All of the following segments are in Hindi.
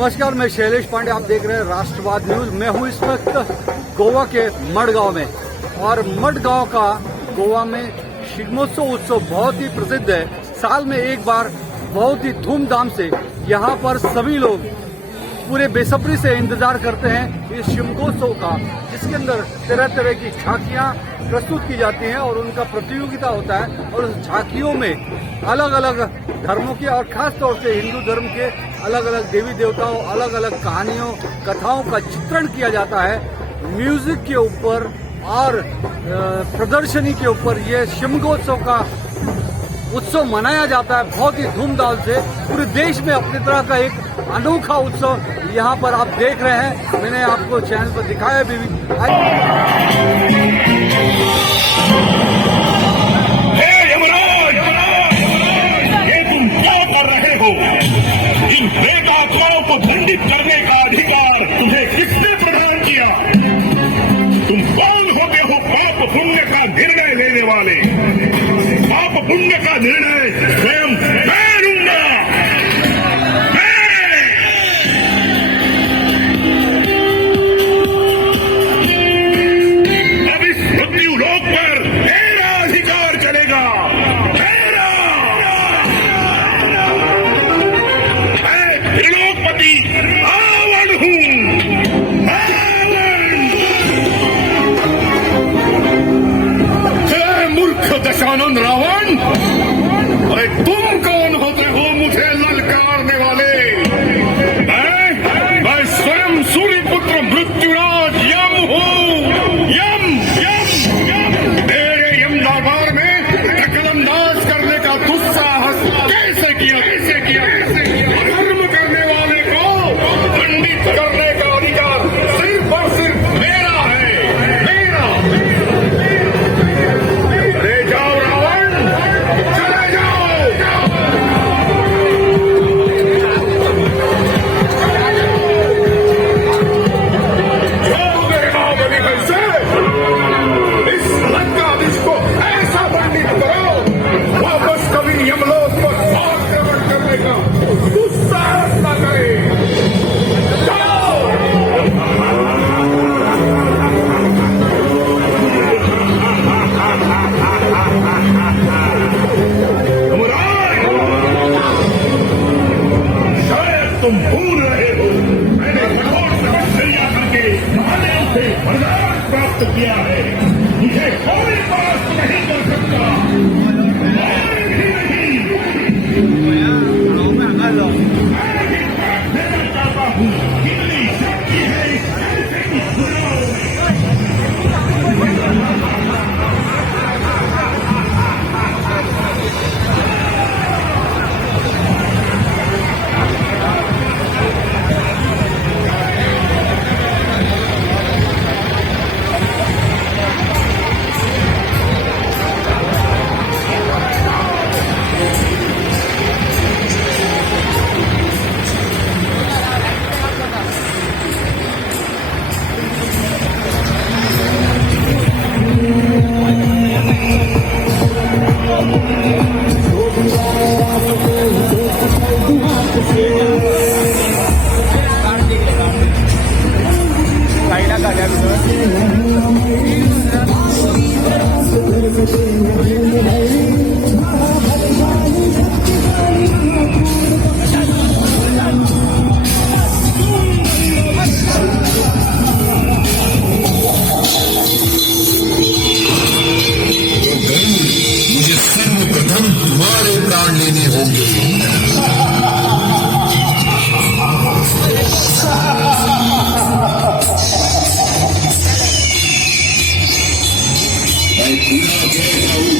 नमस्कार, मैं शैलेश पांडे, आप देख रहे हैं राष्ट्रवाद न्यूज। मैं हूं इस वक्त गोवा के मडगांव में, और मडगांव का गोवा में शिग्मोत्सव उत्सव बहुत ही प्रसिद्ध है। साल में एक बार बहुत ही धूमधाम से यहाँ पर सभी लोग पूरे बेसब्री से इंतजार करते हैं इस शिग्मोत्सव का, जिसके अंदर तरह तरह की झांकियां प्रस्तुत की जाती हैं और उनका प्रतियोगिता होता है। और उस झांकियों में अलग अलग धर्मों के और खास तौर से हिंदू धर्म के अलग अलग देवी देवताओं, अलग अलग कहानियों, कथाओं का चित्रण किया जाता है म्यूजिक के ऊपर और प्रदर्शनी के ऊपर। ये शिग्मोत्सव का उत्सव मनाया जाता है बहुत ही धूमधाम से। पूरे देश में अपनी तरह का एक अनोखा उत्सव यहाँ पर आप देख रहे हैं। मैंने आपको चैनल पर दिखाया भी। ये तुम क्या कर रहे हो? इन प्रेतात्माओं को दंडित करने का अधिकार तुम्हें किसने प्रदान किया? तुम कौन होते हो पाप पुण्य का निर्णय लेने वाले? पाप पुण्य का निर्णय स्वयं मैं लूंगा। अब इस मृत्यु लोक पर तेरा अधिकार चलेगा। मैं त्रिलोकपति रावण हूँ। मूर्ख दशानंद रावण, अरे तुम कौन होते हो मुझे ललकारने वाले? मैं स्वयं सूर्यपुत्र मृत्युराज यम हूँ। यम यम यम तेरे यम दरबार में दखलंदाज करने का दुस्साहस कैसे किया? कर्म करने वाले को दंडित करने का अधिकार सिर्फ और सिर्फ मेरा है, मेरा। चले जाओ रावण, चले जाओ। जाओ मेरे महाबली कैसे इस लंकाधीश को ऐसा दंडित करो, वापस कभी यमलोक पर आक्रमण करने का दुस्साहस न करे। जाओ। शायद तुम भूल रहे हो, मैंने कठोर तपस्या करके महादेव से वरदान प्राप्त किया है। मुझे कोई पास नहीं कर सकता। कोई भी नहीं। मैं भी देना चाहता हूँ। कितनी शक्ति है इस ऐसे की सुनाओ। मुझे सर्वप्रथम तुम्हारे प्राण लेने होंगे। मैं पूरा कहता हूँ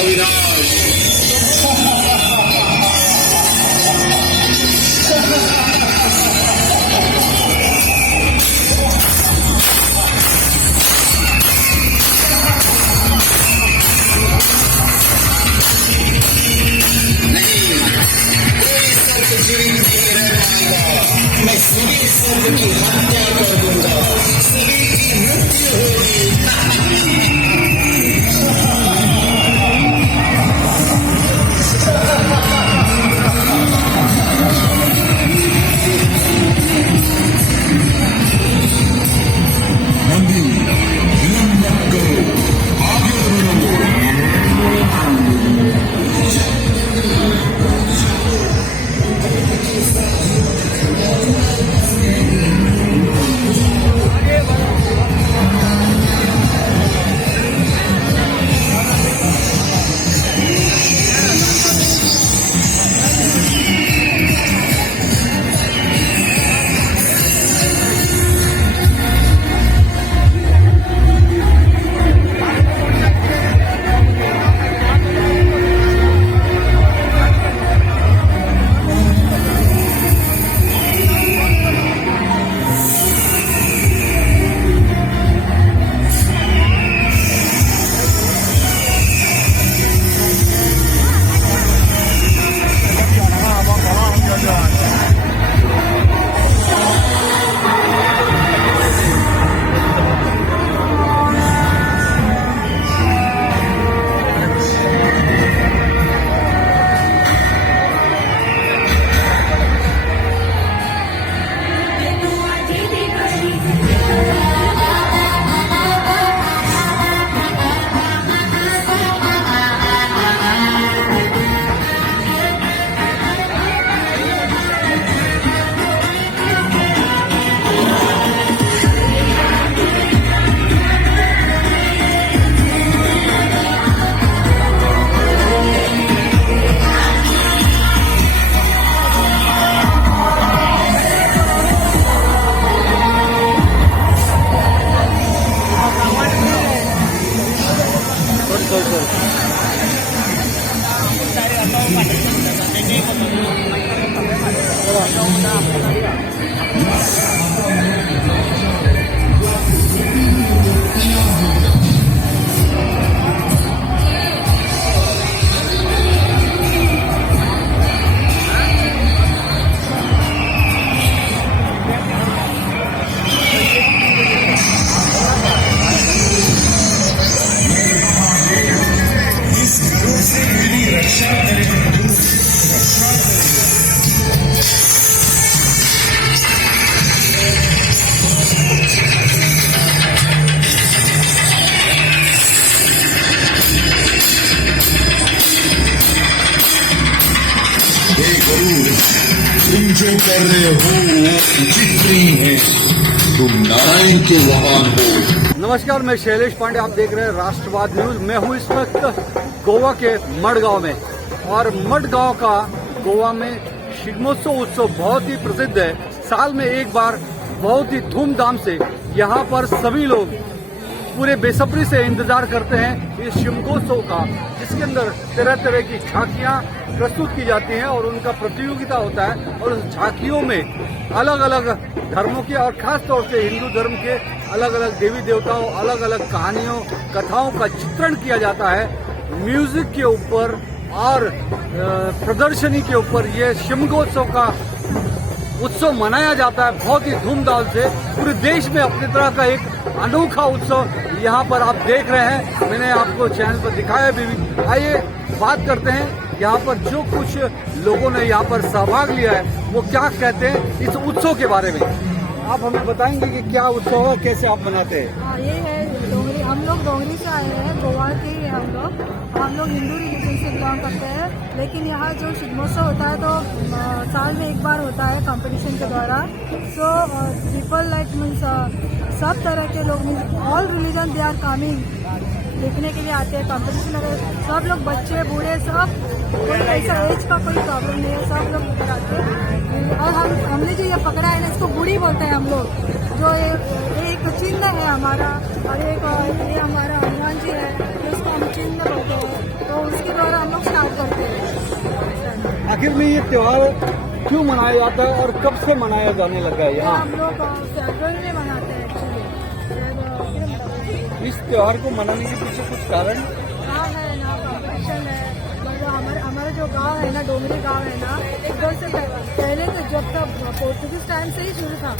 अविनाश। मैं सभी सर्व की हत्या कर दूंगा, सभी की मृत्यु होगी। हैं तुम नारायण के वाहन हो। नमस्कार, मैं शैलेश पांडे, आप देख रहे हैं राष्ट्रवाद न्यूज। मैं हूं इस वक्त गोवा के मडगांव में, और मडगांव का गोवा में शिग्मोत्सव उत्सव बहुत ही प्रसिद्ध है। साल में एक बार बहुत ही धूमधाम से यहाँ पर सभी लोग पूरे बेसब्री से इंतजार करते हैं इस शिमगोत्सव का, जिसके अंदर तरह तरह की झांकियां प्रस्तुत की जाती हैं और उनका प्रतियोगिता होता है। और उस झांकियों में अलग अलग धर्मों के और खास तौर से हिंदू धर्म के अलग अलग देवी देवताओं, अलग अलग कहानियों, कथाओं का चित्रण किया जाता है। म्यूजिक के ऊपर और प्रदर्शनी के ऊपर ये शिमगोत्सव का उत्सव मनाया जाता है बहुत ही धूमधाम से। पूरे देश में अपनी तरह का एक अनोखा उत्सव यहाँ पर आप देख रहे हैं। मैंने आपको चैनल पर दिखाया भी। आइए बात करते हैं यहाँ पर जो कुछ लोगों ने यहाँ पर सहभाग लिया है वो क्या कहते हैं इस उत्सव के बारे में। आप हमें बताएंगे कि क्या उत्सव है, कैसे आप मनाते हैं? हाँ, ये है डोंगरी। हम लोग डोंगरी से आए हैं, गोवा के ही हैं हम लोग हिंदू रिलीजन से बिलोंग करते हैं। लेकिन यहाँ जो शिग्मोत्सव होता है तो साल में एक बार होता है कंपटीशन के द्वारा। सो पीपल लाइक मीन्स सब तरह के लोग means all religion they are coming, देखने के लिए आते हैं कंपटीशन। अगर सब लोग बच्चे बूढ़े सब, कोई ऐसा एज का कोई प्रॉब्लम नहीं है, सब लोग इधर आते हैं। और हमने जो ये पकड़ा है ना, इसको बुड़ी बोलते हैं हम लोग। जो ये एक चिन्ह है हमारा, और एक ये हमारा हनुमान जी है, इसको हम चिन्ह बोलते हैं। तो उसके द्वारा हम लोग स्टार्ट करते हैं। आखिर में ये त्योहार क्यों मनाया जाता है और कब से मनाया जाने लगा है यहाँ? हम लोग फेब्रुअरी में मनाते हैं एक्चुअली। इस त्योहार को मनाने के पीछे कुछ कारण? हाँ है ना, कॉम्पिटिशन है। मतलब हमारा जो गांव है ना, डोंगरी गांव है ना, इधर से पहले तो जब तक पोर्तुगीज टाइम से ही शुरू था,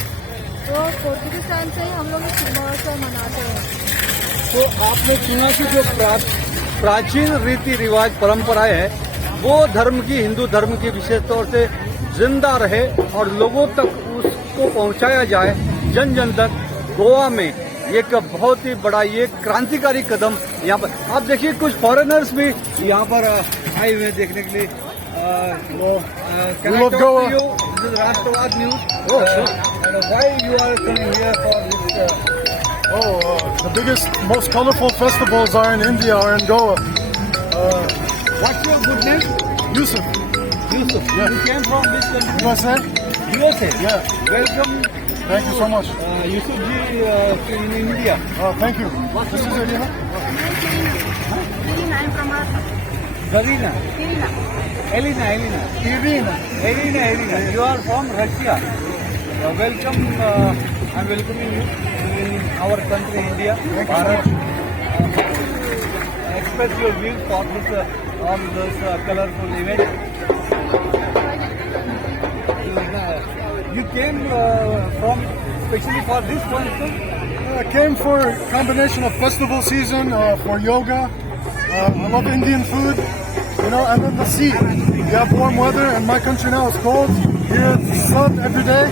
तो पोर्तुगीज टाइम से ही हम लोग शिग्मोत्सव मनाते हैं। तो आपने सुना कि जो प्राचीन रीति रिवाज परंपराएं है वो धर्म की, हिंदू धर्म की विशेष तौर से जिंदा रहे और लोगों तक उसको पहुंचाया जाए, जन जन तक। गोवा में एक बहुत ही बड़ा ये क्रांतिकारी कदम यहाँ पर आप देखिए, कुछ फॉरेनर्स भी यहाँ पर आए हुए देखने के लिए। राष्ट्रवाद news, why you are coming here for this? The biggest, most colorful festivals are in India or in Goa. What's your good name? Yusuf, Yusuf. Yeah. You came from which country? USA? USA. Yeah. Welcome, Thank you so much. Yusuf ji, in India. Thank you. What's This your is good it. name? I'm from Garina. Irina. Elena. You are from Russia. Welcome. I'm welcoming you in our country, India. Bharat. Express your views for this on this colorful event. You came from especially for this one. I came for a combination of festival season, for yoga. I love Indian food, and then the sea. We have warm weather, and my country now is cold. Here it's sun every day.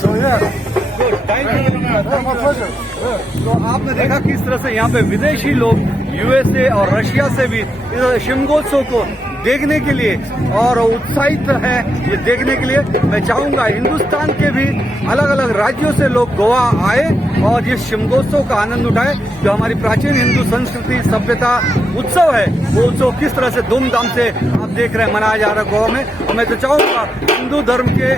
So yeah. Good. Thank you very much. My pleasure. तो आपने देखा किस तरह से यहाँ पे विदेशी लोग यूएसए और रशिया से भी इस शिमगोत्सव को देखने के लिए और उत्साहित है ये देखने के लिए। मैं चाहूंगा हिंदुस्तान के भी अलग अलग राज्यों से लोग गोवा आए और ये शिमगोत्सव का आनंद उठाए। जो हमारी प्राचीन हिंदू संस्कृति सभ्यता उत्सव है, वो उत्सव किस तरह से धूमधाम से आप देख रहे हैं मनाया जा रहा है गोवा में। और मैं तो चाहूंगा हिंदू धर्म के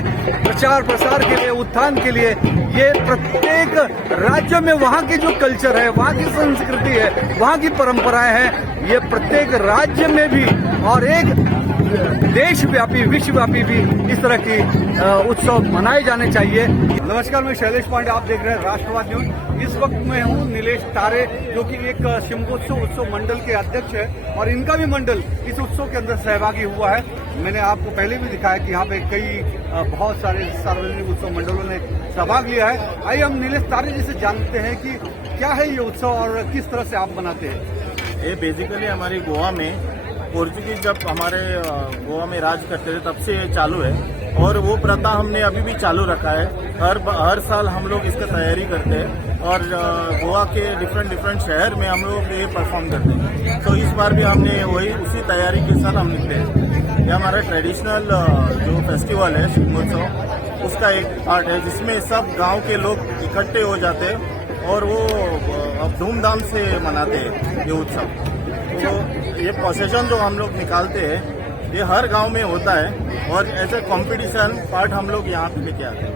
प्रचार प्रसार के लिए, उत्थान के लिए ये प्रत्येक राज्य में वहाँ की जो कल्चर है, वहाँ की संस्कृति है, वहाँ की परंपराएं हैं, ये प्रत्येक राज्य में भी और एक देशव्यापी, विश्वव्यापी भी इस तरह की उत्सव मनाए जाने चाहिए। नमस्कार, मैं शैलेश पांडे, आप देख रहे हैं राष्ट्रवाद न्यूज। इस वक्त मैं हूँ नीलेश तारे, जो कि एक शिमगोत्सव उत्सव मंडल के अध्यक्ष है और इनका भी मंडल इस उत्सव के अंदर सहभागी हुआ है। मैंने आपको पहले भी दिखाया कि यहाँ पे कई बहुत सारे सार्वजनिक उत्सव मंडलों ने सहभाग लिया है। आइए हम नीलेश तारे जी से जानते हैं कि क्या है ये उत्सव और किस तरह से आप मनाते हैं। ये बेसिकली हमारी गोवा में पोर्चुगीज जब हमारे गोवा में राज करते थे तब से ये चालू है और वो प्रथा हमने अभी भी चालू रखा है। हर साल हम लोग इसका तैयारी करते हैं और गोवा के डिफरेंट शहर में हम लोग ये परफॉर्म करते हैं। तो इस बार भी हमने वही उसी तैयारी के साथ हम निकले हैं। ये हमारा ट्रेडिशनल जो फेस्टिवल है शिमगोत्सव, उसका एक पार्ट है जिसमें सब गांव के लोग इकट्ठे हो जाते हैं और वो अब धूमधाम से मनाते हैं ये उत्सव। तो ये प्रोसेशन जो हम लोग निकालते हैं ये हर गांव में होता है और ऐसे कंपटीशन पार्ट हम लोग यहाँ पे लेके आते हैं।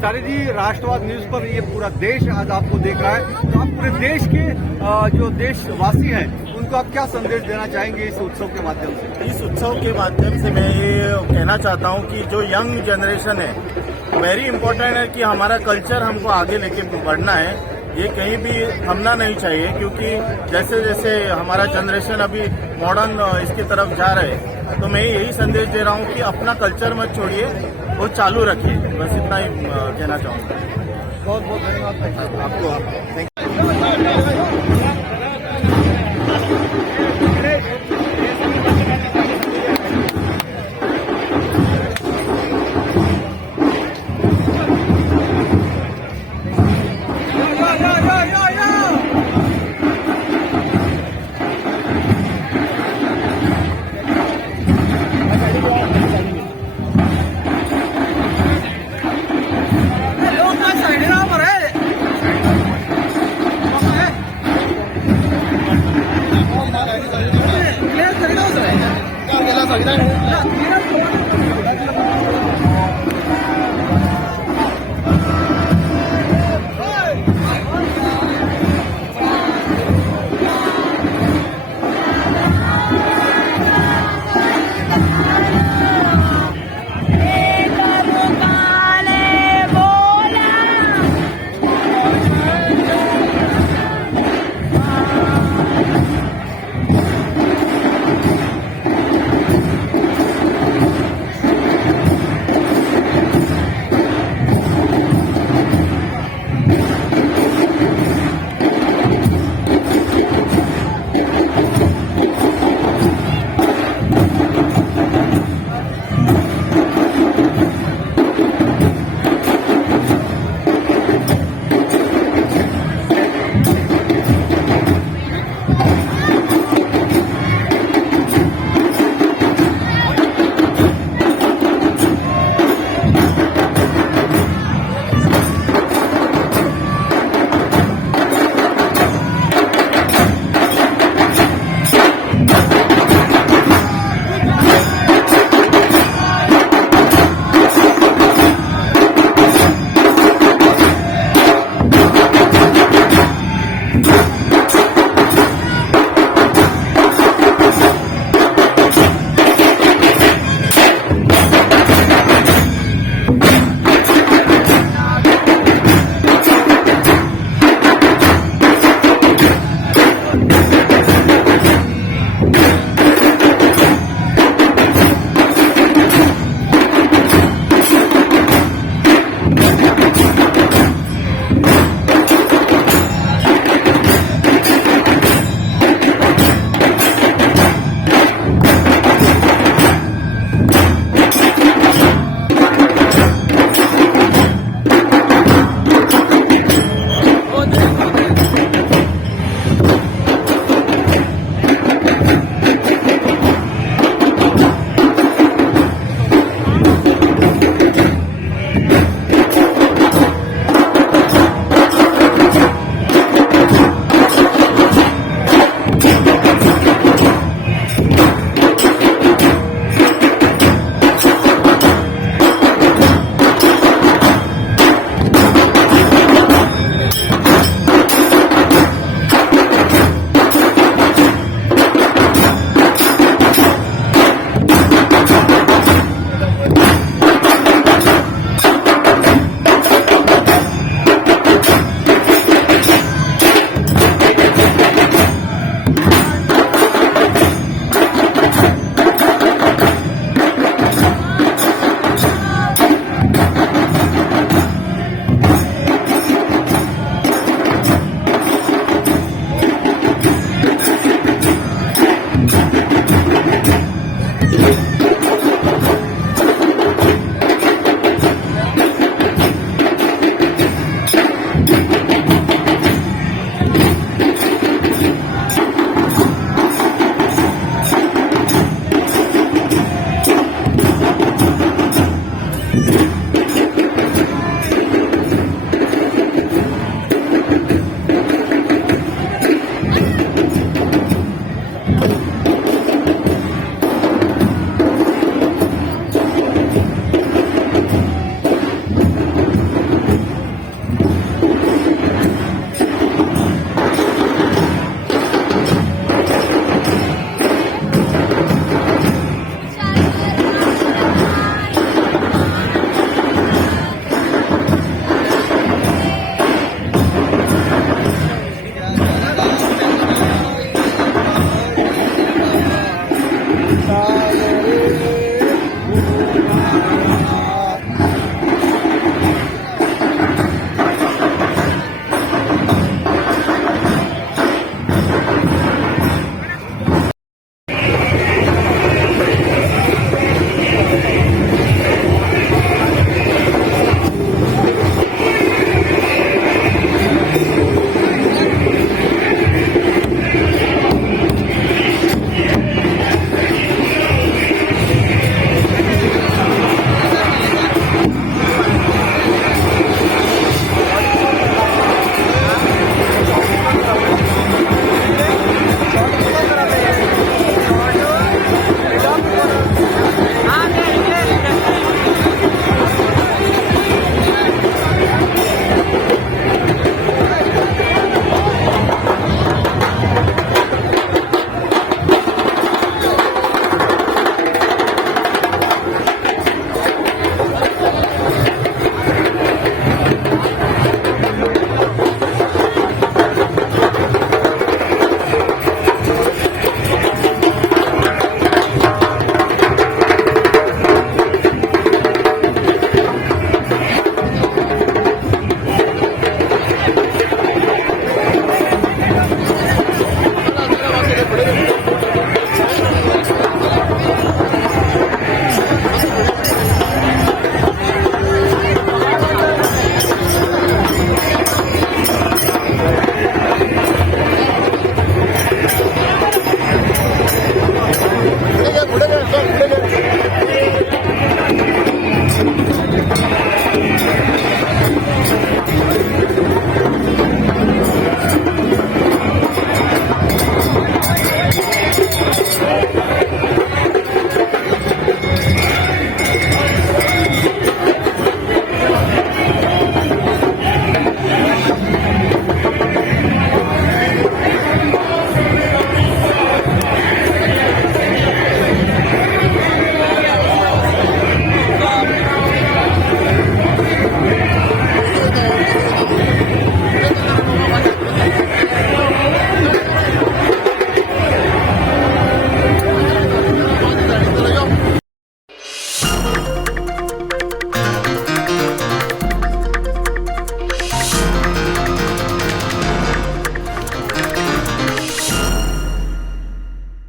चारी जी, राष्ट्रवाद न्यूज पर ये पूरा देश आज आपको देख रहा है, तो आप पूरे देश के जो देशवासी हैं उनको आप क्या संदेश देना चाहेंगे इस उत्सव के माध्यम से? इस उत्सव के माध्यम से मैं ये कहना चाहता हूँ कि जो यंग जनरेशन है वेरी इंपॉर्टेंट है कि हमारा कल्चर हमको आगे लेके बढ़ना है, ये कहीं भी थमना नहीं चाहिए, क्योंकि जैसे जैसे हमारा जनरेशन अभी मॉडर्न इसकी तरफ जा रहे हैं, तो मैं यही संदेश दे रहा हूँ कि अपना कल्चर मत छोड़िए, वो चालू रखिए। बस इतना ही कहना चाहूँगा। बहुत बहुत धन्यवाद आपको थैंक यू।